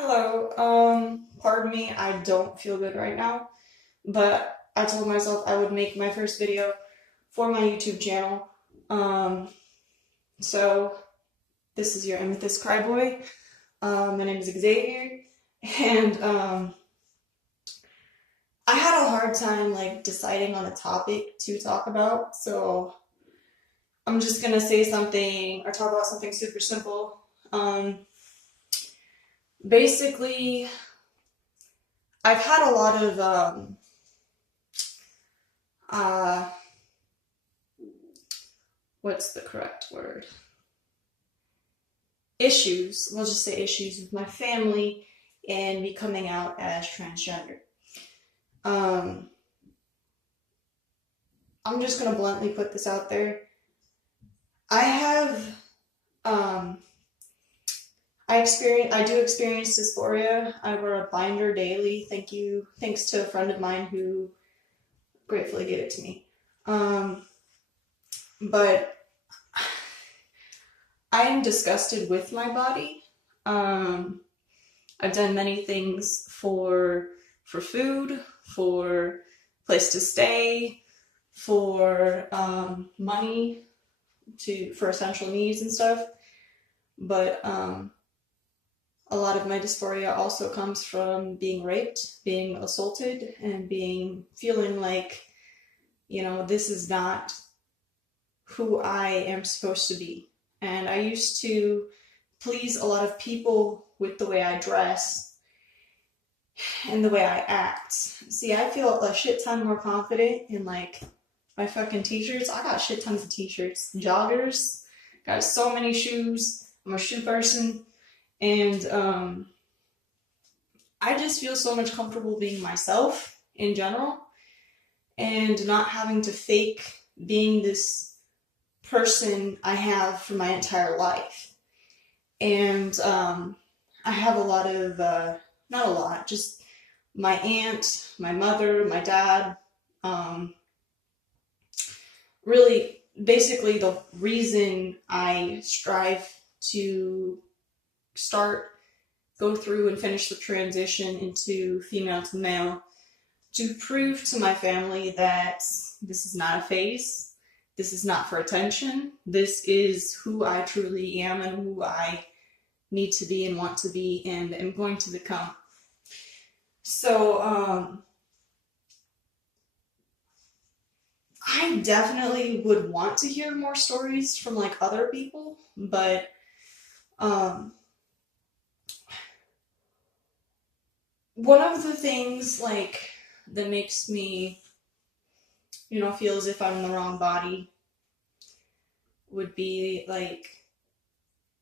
Hello. Pardon me, I don't feel good right now, but I told myself I would make my first video for my YouTube channel. Um, so this is your Amethyst Cryboy. My name is Xzavier, and I had a hard time like deciding on a topic to talk about, so I'm just gonna say something or talk about something super simple. Basically, I've had a lot of uh, what's the correct word? Issues, we'll just say issues with my family and me coming out as transgender. Um, I'm just gonna bluntly put this out there. I have, um, I do experience dysphoria. I wear a binder daily. Thanks to a friend of mine who gratefully gave it to me. But I am disgusted with my body. Um, I've done many things for food, for place to stay, for money for essential needs and stuff. But a lot of my dysphoria also comes from being raped, being assaulted, and being feeling like, this is not who I am supposed to be. And I used to please a lot of people with the way I dress and the way I act. See, I feel a shit ton more confident in like my fucking t-shirts. I got shit tons of t-shirts, joggers, got so many shoes. I'm a shoe person, and I just feel so much comfortable being myself in general and not having to fake being this person I have for my entire life. And I have a lot of, not a lot, just my aunt, my mother, my dad. Um, Really, basically, the reason I strive to start, go through, and finish the transition into female to male to prove to my family that this is not a phase. This is not for attention. This is who I truly am and who I need to be and want to be and am going to become. So, I definitely would want to hear more stories from like other people, but um, one of the things like that makes me, feel as if I'm in the wrong body would be like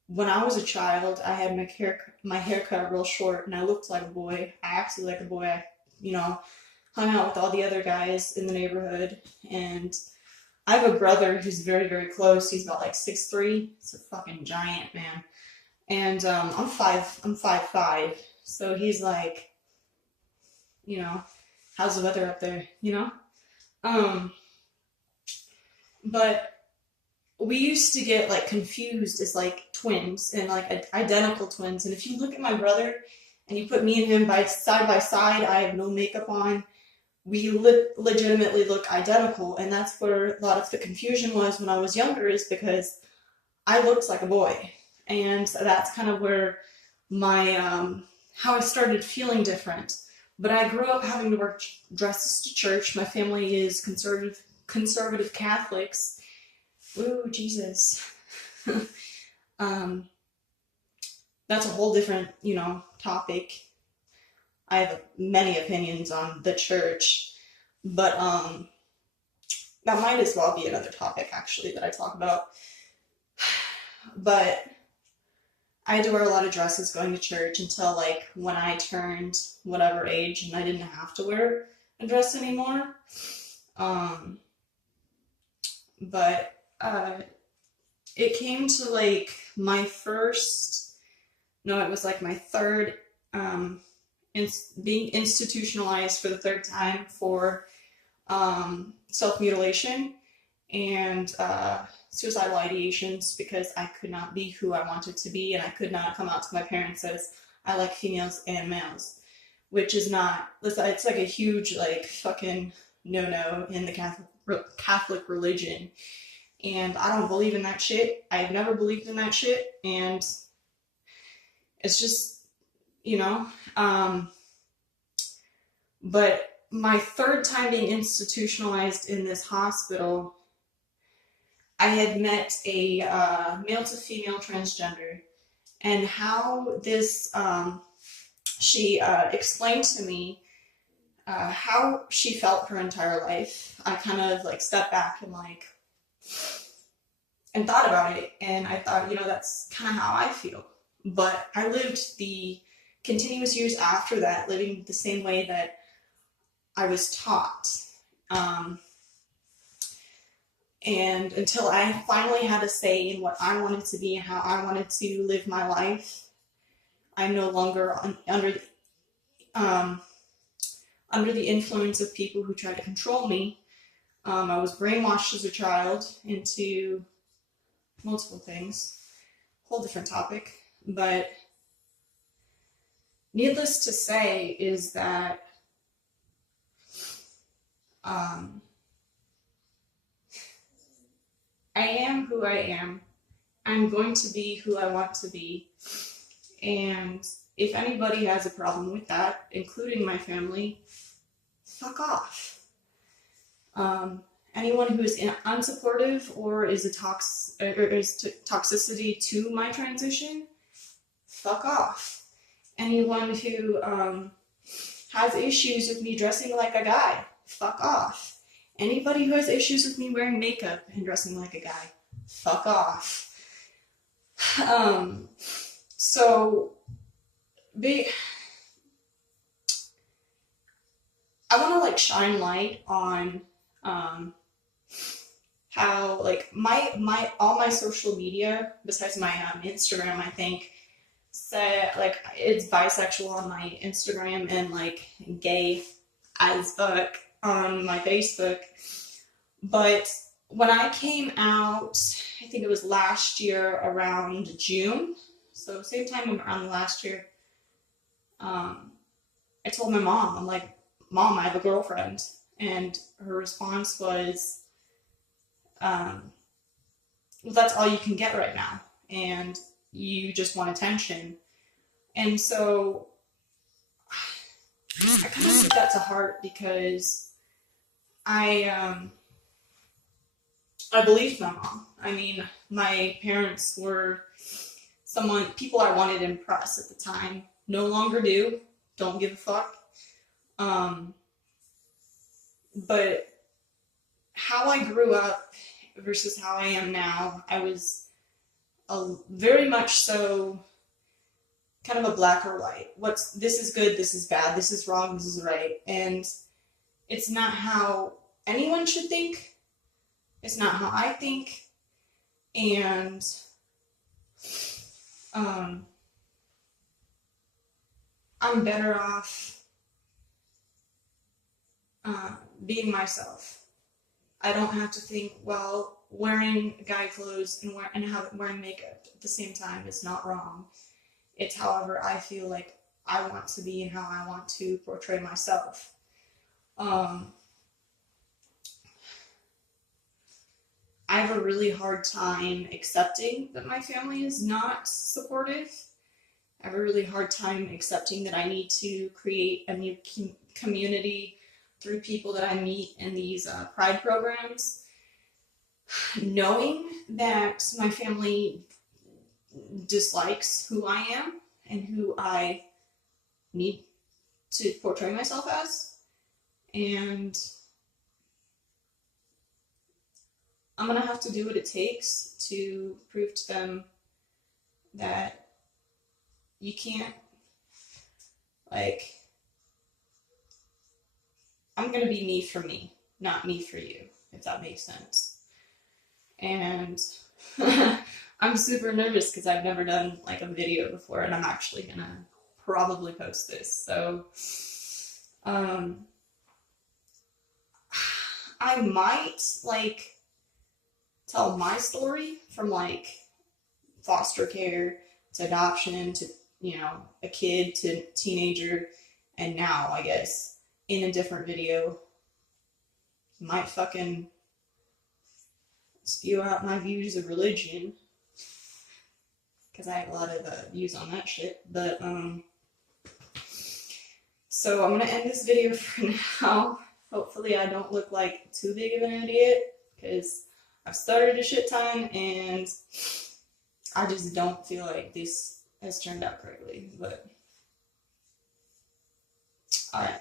when I was a child, I had my hair cut real short, and I looked like a boy. I acted like a boy. You know, hung out with all the other guys in the neighborhood, and I have a brother who's very, very close. He's about like 6'3". He's a fucking giant, man. And I'm 5'5", so he's like, you know, how's the weather up there, Um, but we used to get like confused as like twins and like identical twins. And if you look at my brother and you put me and him by side, I have no makeup on. We legitimately look identical, and that's where a lot of the confusion was when I was younger, is because I looked like a boy, and that's kind of where my how I started feeling different. But I grew up having to wear dresses to church. My family is conservative Catholics. Ooh, Jesus. um, that's a whole different, topic. I have many opinions on the church, but that might as well be another topic actually that I talk about. But I had to wear a lot of dresses going to church until like when I turned whatever age and I didn't have to wear a dress anymore. Um, but it came to like my first, no, it was like my third, being institutionalized for the third time for self-mutilation and suicidal ideations, because I could not be who I wanted to be, and I could not come out to my parents as I like females and males, which is not, it's like a huge, like, fucking no-no in the Catholic religion. And I don't believe in that shit. I've never believed in that shit. And it's just, you know, but my third time being institutionalized in this hospital, I had met a male to female transgender, and how this, she explained to me how she felt her entire life. I kind of like stepped back and thought about it, and I thought, you know, that's kind of how I feel. But I lived the continuous years after that living the same way that I was taught. And until I finally had a say in what I wanted to be and how I wanted to live my life, I'm no longer under the influence of people who try to control me. I was brainwashed as a child into multiple things, whole different topic, but needless to say is that I am who I am. I'm going to be who I want to be. And if anybody has a problem with that, including my family, fuck off. Anyone who is unsupportive or is toxicity to my transition, fuck off. Anyone who has issues with me dressing like a guy, fuck off. Anybody who has issues with me wearing makeup and dressing like a guy, fuck off. So, I want to like shine light on how like all my social media, besides my Instagram, I think, said like it's bisexual on my Instagram and like gay as fuck on my Facebook. But when I came out, I think it was last year around June, so same time around last year, I told my mom, I'm like, Mom, I have a girlfriend. And her response was, well, that's all you can get right now, and you just want attention. And so I kind of took that to heart, because I believed my mom. I mean, my parents were people I wanted to impress at the time. No longer do. Don't give a fuck. But how I grew up versus how I am now, I was very much so kind of a black or white. This is good, this is bad, this is wrong, this is right. And it's not how anyone should think. It's not how I think. And I'm better off being myself. I don't have to think, well, wearing guy clothes and wearing makeup at the same time is not wrong. It's however I feel like I want to be and how I want to portray myself. I have a really hard time accepting that my family is not supportive. I have a really hard time accepting that I need to create a new community through people that I meet in these pride programs, knowing that my family dislikes who I am and who I need to portray myself as. And I'm gonna have to do what it takes to prove to them that you can't, like, I'm gonna be me for me, not me for you, if that makes sense. And I'm super nervous because I've never done like a video before, and I'm actually gonna probably post this. So I might like tell my story from like foster care to adoption to you know, a kid to teenager, and now, I guess, in a different video, might fucking spew out my views of religion, because I have a lot of views on that shit. But so I'm gonna end this video for now. Hopefully I don't look like too big of an idiot, because I've started a shit ton and I just don't feel like this has turned out correctly. But alright.